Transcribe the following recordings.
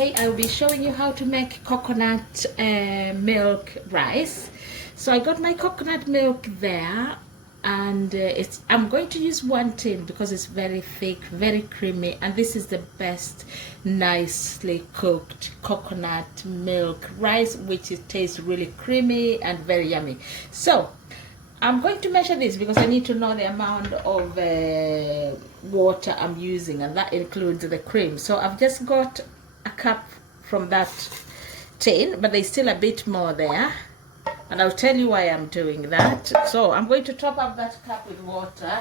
Okay, I'll be showing you how to make coconut milk rice. So I got my coconut milk there, and I'm going to use 1 tin because it's very thick, very creamy, and this is the best nicely cooked coconut milk rice, which it tastes really creamy and very yummy. So I'm going to measure this because I need to know the amount of water I'm using, and that includes the cream. So I've just got a cup from that tin, but there's still a bit more there, and I'll tell you why I'm doing that. So I'm going to top up that cup with water.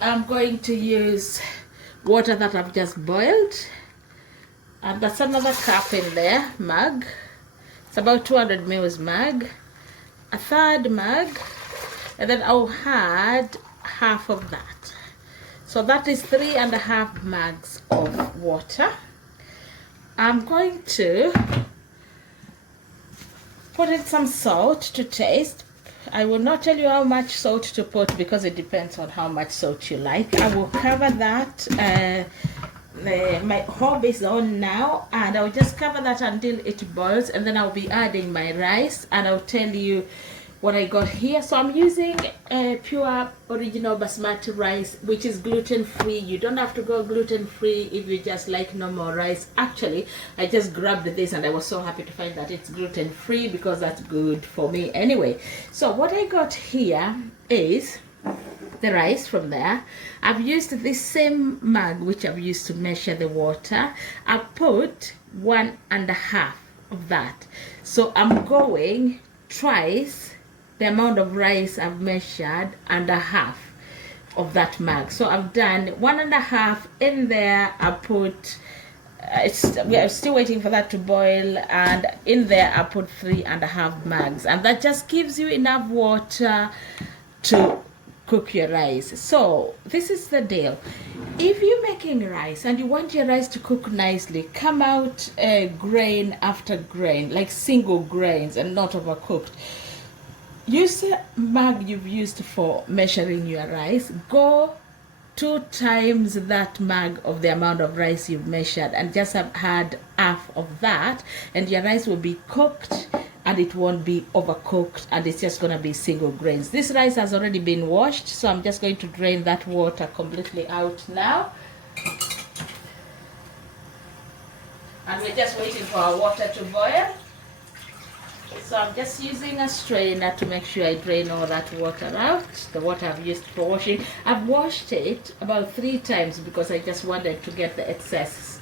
I'm going to use water that I've just boiled, and that's another cup in there, mug. It's about 200 ml mug. A third mug, and then I'll add half of that. So that is 3.5 mugs of water. I'm going to put in some salt to taste. I will not tell you how much salt to put because it depends on how much salt you like. I will cover that. My hob is on now, and I'll just cover that until it boils, and then I'll be adding my rice, and I'll tell you what I got here. So I'm using pure original basmati rice, which is gluten-free. You don't have to go gluten-free if you just like normal rice. Actually, I just grabbed this and I was so happy to find that it's gluten-free because that's good for me anyway. So what I got here is the rice from there. I've used this same mug which I've used to measure the water. I put 1.5 of that. So I'm going twice the amount of rice I've measured and a half of that mug. So I've done 1.5 in there. I put we are still waiting for that to boil, and in there I put 3.5 mugs, and that just gives you enough water to cook your rice. So this is the deal. If you're making rice and you want your rice to cook nicely, come out grain after grain, like single grains and not overcooked. Use the mug you've used for measuring your rice. Go 2 times that mug of the amount of rice you've measured, and just have had half of that, and your rice will be cooked and it won't be overcooked, and it's just going to be single grains. This rice has already been washed, so I'm just going to drain that water completely out now, and we're just waiting for our water to boil. So I'm just using a strainer to make sure I drain all that water out, the water I've used for washing. I've washed it about 3 times because I just wanted to get the excess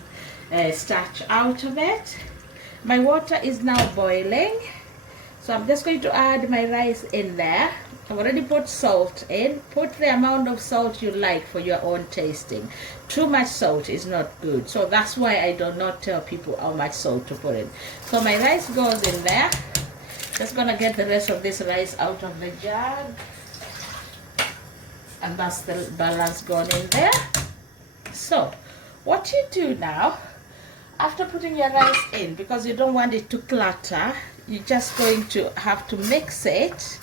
starch out of it. My water is now boiling, so I'm just going to add my rice in there. I've already put salt in. Put the amount of salt you like for your own tasting. Too much salt is not good, so that's why I do not tell people how much salt to put in. So my rice goes in there. Just gonna get the rest of this rice out of the jug, and that's the balance gone in there. So what you do now, after putting your rice in, because you don't want it to clutter, you're just going to have to mix it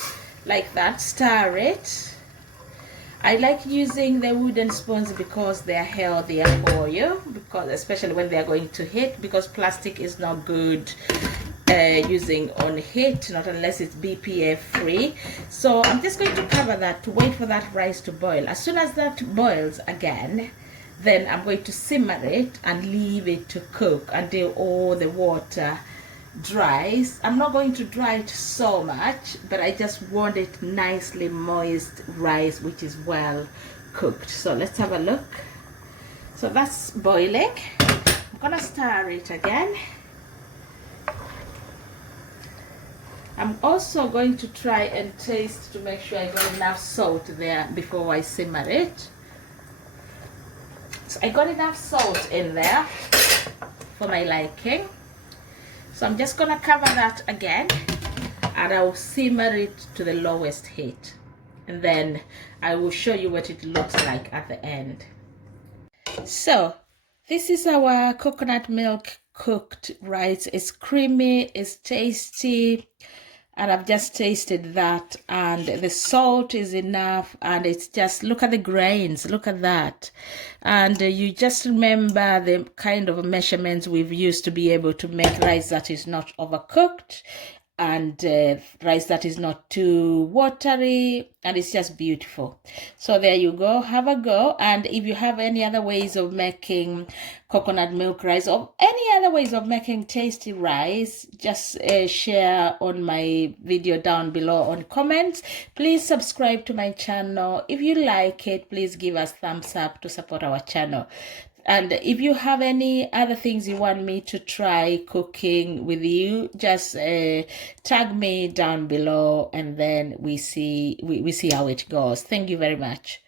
like that, stir it. I like using the wooden spoons because they are healthier for you, because especially when they are going to heat, because plastic is not good using on heat, not unless it's BPA free. So I'm just going to cover that to wait for that rice to boil. As soon as that boils again, then I'm going to simmer it and leave it to cook until all the water dries. I'm not going to dry it so much, but I just want it nicely moist rice which is well cooked. So let's have a look. So that's boiling. I'm gonna stir it again. I'm also going to try and taste to make sure I got enough salt there before I simmer it. So I got enough salt in there for my liking. So I'm just gonna cover that again, and I'll simmer it to the lowest heat, and then I will show you what it looks like at the end. So this is our coconut milk cooked rice. It's creamy, it's tasty. and I've just tasted that, and the salt is enough, and it's just, look at the grains, look at that. And you just remember the kind of measurements we've used to be able to make rice that is not overcooked, and rice that is not too watery, and it's just beautiful. So there you go, have a go. And if you have any other ways of making coconut milk rice or any other ways of making tasty rice, just share on my video down below on comments. Please subscribe to my channel. If you like it, please give us thumbs up to support our channel. And if you have any other things you want me to try cooking with you, just tag me down below, and then we see how it goes. Thank you very much.